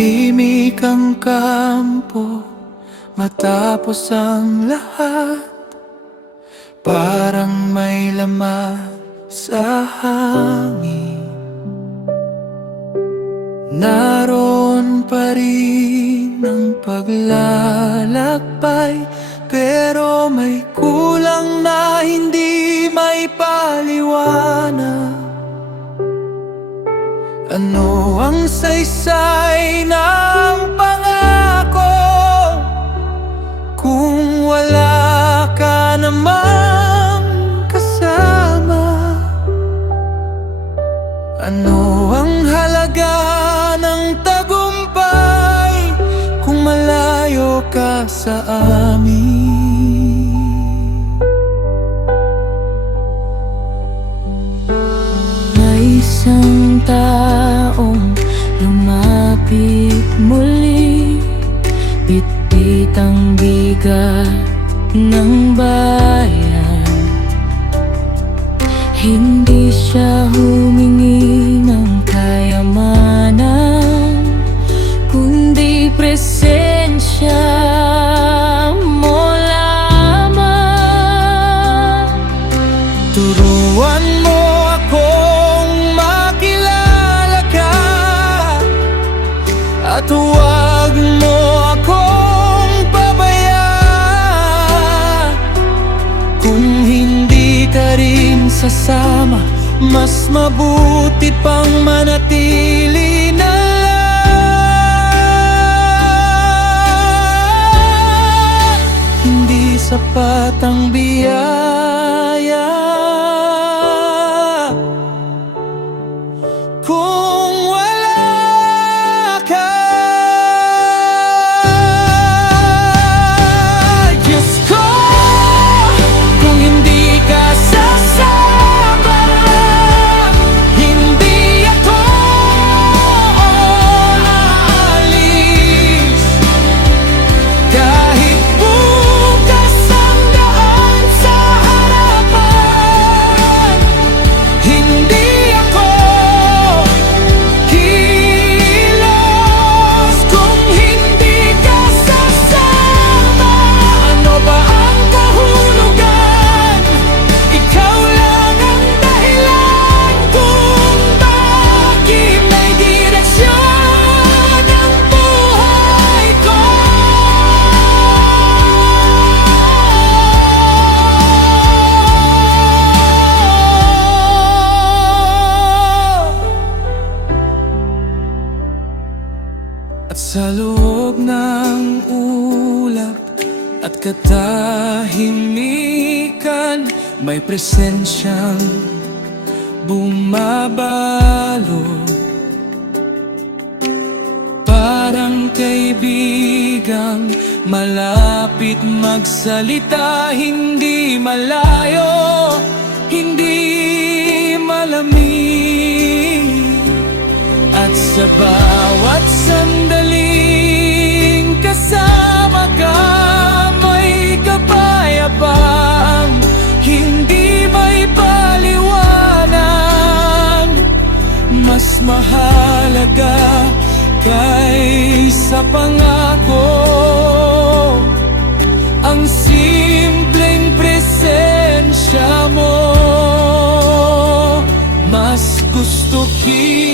Tahimik ang kampo matapos ang lahat, parang may laman sa hangin. Naroon pa rin ang paglalakbay, pero may kulang na hindi may paliwanag. Ano ang saysay ng pangako kung wala ka namang kasama? Ano ang halaga ng tagumpay kung malayo ka sa amin? May isang taong lumapit muli, bitbit ang bigat ng bayan. Hindi siya humingi ng kayamanan, kundi presensya mo lamang. Turuan mo akong makilala ka, at huwag mo akong pabayaan. Kung hindi ka rin sasama, mas mabuti pang manatili na lang. Hindi sapat ang biyaya kung wala ka. Diyos ko, kung hindi ka sasama, hindi ako aalis. Kahit bukas ang daan sa harapan, hindi ako kilos. Kung hindi ka sasama, ano ba ang kahulugan? Ikaw lang ang dahilan kung bakit may direksyon ang buhay ko. At sa loob ng ulap at katahimikan, may presensyang bumabalo, parang kaibigang malapit magsalita. Hindi malayo, hindi malamig, at sa bawat sandaling kasama ka, may kapayapaang hindi may paliwanag. Mas mahalaga kaysa pangako ang simpleng presensya mo. Mas gusto kita